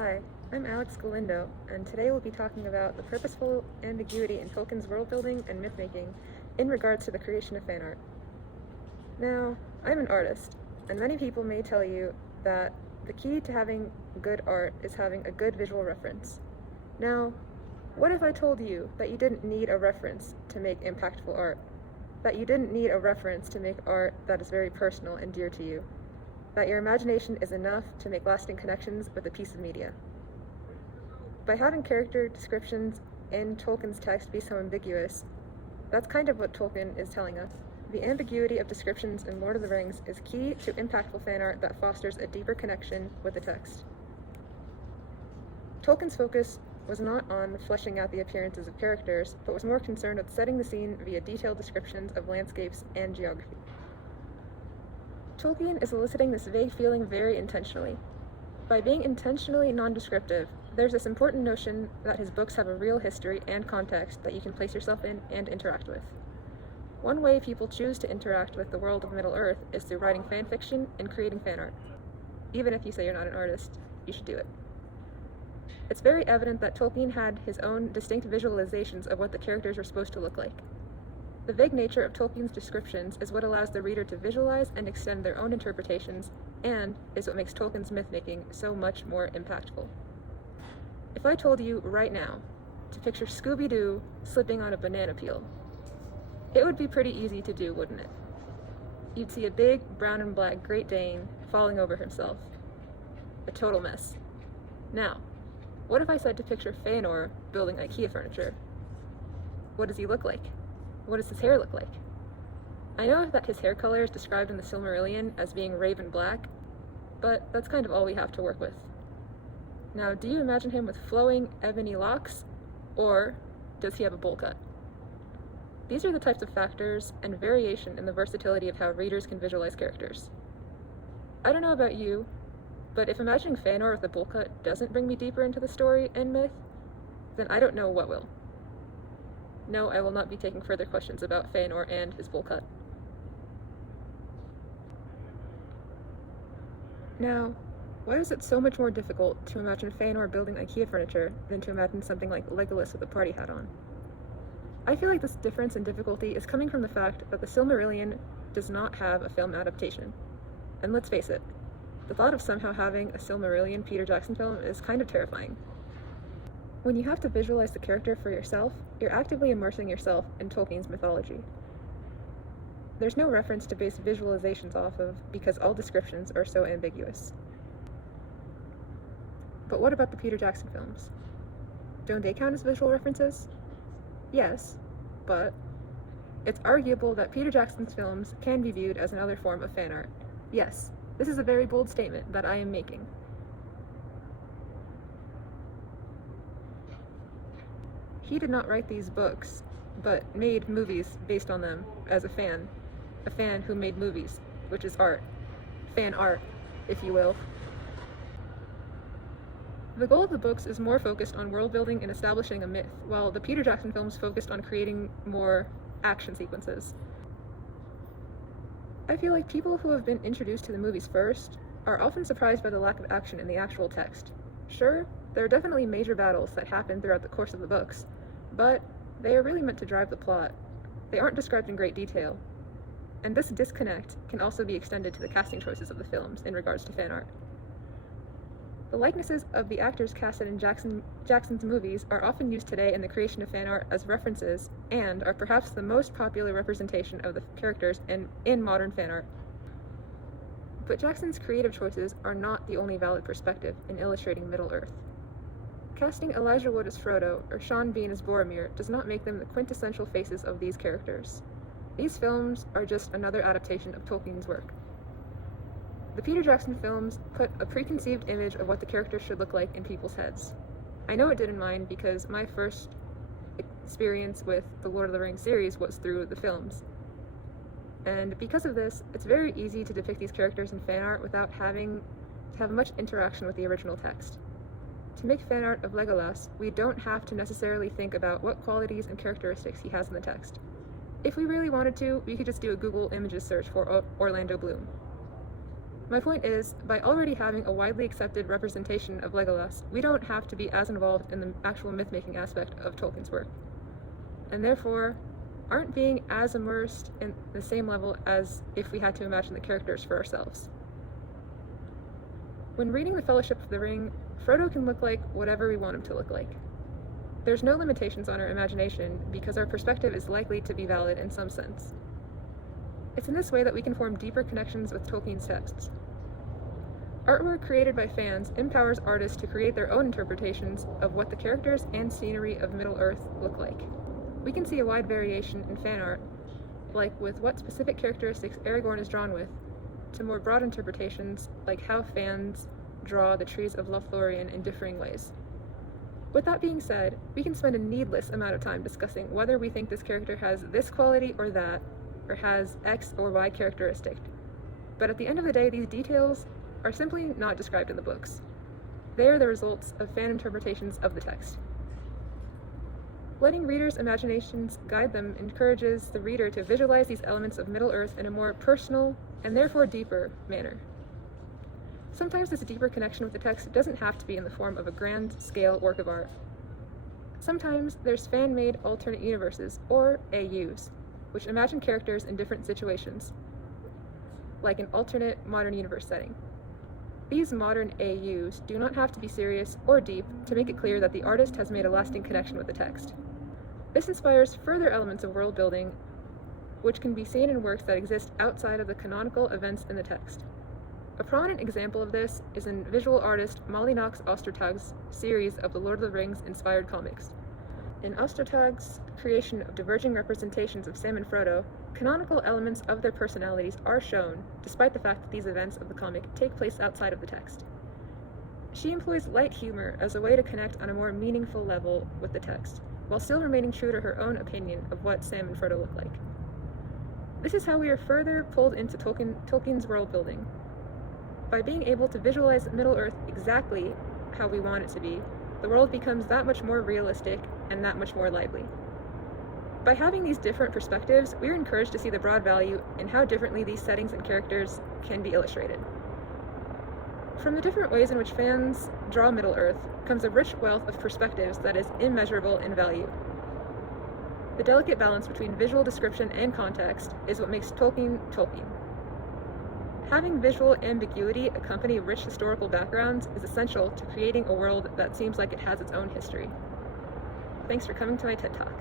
Hi, I'm Alex Galindo, and today we'll be talking about the purposeful ambiguity in Tolkien's world-building and myth-making in regards to the creation of fan art. Now, I'm an artist, and many people may tell you that the key to having good art is having a good visual reference. Now, what if I told you that you didn't need a reference to make impactful art? That you didn't need a reference to make art that is very personal and dear to you? That your imagination is enough to make lasting connections with a piece of media? By having character descriptions in Tolkien's text be so ambiguous, that's kind of what Tolkien is telling us. The ambiguity of descriptions in Lord of the Rings is key to impactful fan art that fosters a deeper connection with the text. Tolkien's focus was not on fleshing out the appearances of characters, but was more concerned with setting the scene via detailed descriptions of landscapes and geography. Tolkien is eliciting this vague feeling very intentionally. By being intentionally non-descriptive, there's this important notion that his books have a real history and context that you can place yourself in and interact with. One way people choose to interact with the world of Middle-earth is through writing fan fiction and creating fan art. Even if you say you're not an artist, you should do it. It's very evident that Tolkien had his own distinct visualizations of what the characters were supposed to look like. The vague nature of Tolkien's descriptions is what allows the reader to visualize and extend their own interpretations, and is what makes Tolkien's myth-making so much more impactful. If I told you right now to picture Scooby-Doo slipping on a banana peel, it would be pretty easy to do, wouldn't it? You'd see a big brown and black Great Dane falling over himself. A total mess. Now, what if I said to picture Fëanor building IKEA furniture? What does he look like? What does his hair look like? I know that his hair color is described in the Silmarillion as being raven black, but that's kind of all we have to work with. Now, do you imagine him with flowing, ebony locks, or does he have a bowl cut? These are the types of factors and variation in the versatility of how readers can visualize characters. I don't know about you, but if imagining Fëanor with a bowl cut doesn't bring me deeper into the story and myth, then I don't know what will. No, I will not be taking further questions about Fëanor and his bowl cut. Now, why is it so much more difficult to imagine Fëanor building IKEA furniture than to imagine something like Legolas with a party hat on? I feel like this difference in difficulty is coming from the fact that the Silmarillion does not have a film adaptation. And let's face it, the thought of somehow having a Silmarillion Peter Jackson film is kind of terrifying. When you have to visualize the character for yourself, you're actively immersing yourself in Tolkien's mythology. There's no reference to base visualizations off of because all descriptions are so ambiguous. But what about the Peter Jackson films? Don't they count as visual references? Yes, but it's arguable that Peter Jackson's films can be viewed as another form of fan art. Yes, this is a very bold statement that I am making. He did not write these books, but made movies based on them as a fan who made movies, which is art. Fan art, if you will. The goal of the books is more focused on world building and establishing a myth, while the Peter Jackson films focused on creating more action sequences. I feel like people who have been introduced to the movies first are often surprised by the lack of action in the actual text. Sure, there are definitely major battles that happen throughout the course of the books, but they are really meant to drive the plot. They aren't described in great detail. And this disconnect can also be extended to the casting choices of the films in regards to fan art. The likenesses of the actors casted in Jackson's movies are often used today in the creation of fan art as references and are perhaps the most popular representation of the characters in modern fan art. But Jackson's creative choices are not the only valid perspective in illustrating Middle-earth. Casting Elijah Wood as Frodo or Sean Bean as Boromir does not make them the quintessential faces of these characters. These films are just another adaptation of Tolkien's work. The Peter Jackson films put a preconceived image of what the characters should look like in people's heads. I know it did in mine because my first experience with the Lord of the Rings series was through the films. And because of this, it's very easy to depict these characters in fan art without having to have much interaction with the original text. To make fan art of Legolas, we don't have to necessarily think about what qualities and characteristics he has in the text. If we really wanted to, we could just do a Google Images search for Orlando Bloom. My point is, by already having a widely accepted representation of Legolas, we don't have to be as involved in the actual myth-making aspect of Tolkien's work, and therefore aren't being as immersed in the same level as if we had to imagine the characters for ourselves. When reading The Fellowship of the Ring, Frodo can look like whatever we want him to look like. There's no limitations on our imagination because our perspective is likely to be valid in some sense. It's in this way that we can form deeper connections with Tolkien's texts. Artwork created by fans empowers artists to create their own interpretations of what the characters and scenery of Middle-earth look like. We can see a wide variation in fan art, like with what specific characteristics Aragorn is drawn with, to more broad interpretations, like how fans draw the trees of Lothlorien in differing ways. With that being said, we can spend a needless amount of time discussing whether we think this character has this quality or that, or has X or Y characteristic. But at the end of the day, these details are simply not described in the books. They are the results of fan interpretations of the text. Letting readers' imaginations guide them encourages the reader to visualize these elements of Middle-earth in a more personal, and therefore deeper, manner. Sometimes this deeper connection with the text doesn't have to be in the form of a grand-scale work of art. Sometimes there's fan-made alternate universes, or AUs, which imagine characters in different situations, like an alternate modern universe setting. These modern AUs do not have to be serious or deep to make it clear that the artist has made a lasting connection with the text. This inspires further elements of world building, which can be seen in works that exist outside of the canonical events in the text. A prominent example of this is in visual artist Molly Knox Ostertag's series of the Lord of the Rings inspired comics. In Ostertag's creation of diverging representations of Sam and Frodo, canonical elements of their personalities are shown, despite the fact that these events of the comic take place outside of the text. She employs light humor as a way to connect on a more meaningful level with the text, while still remaining true to her own opinion of what Sam and Frodo look like. This is how we are further pulled into Tolkien's world building. By being able to visualize Middle-earth exactly how we want it to be, the world becomes that much more realistic and that much more lively. By having these different perspectives, we are encouraged to see the broad value in how differently these settings and characters can be illustrated. From the different ways in which fans draw Middle-earth comes a rich wealth of perspectives that is immeasurable in value. The delicate balance between visual description and context is what makes Tolkien Tolkien. Having visual ambiguity accompany rich historical backgrounds is essential to creating a world that seems like it has its own history. Thanks for coming to my TED Talk.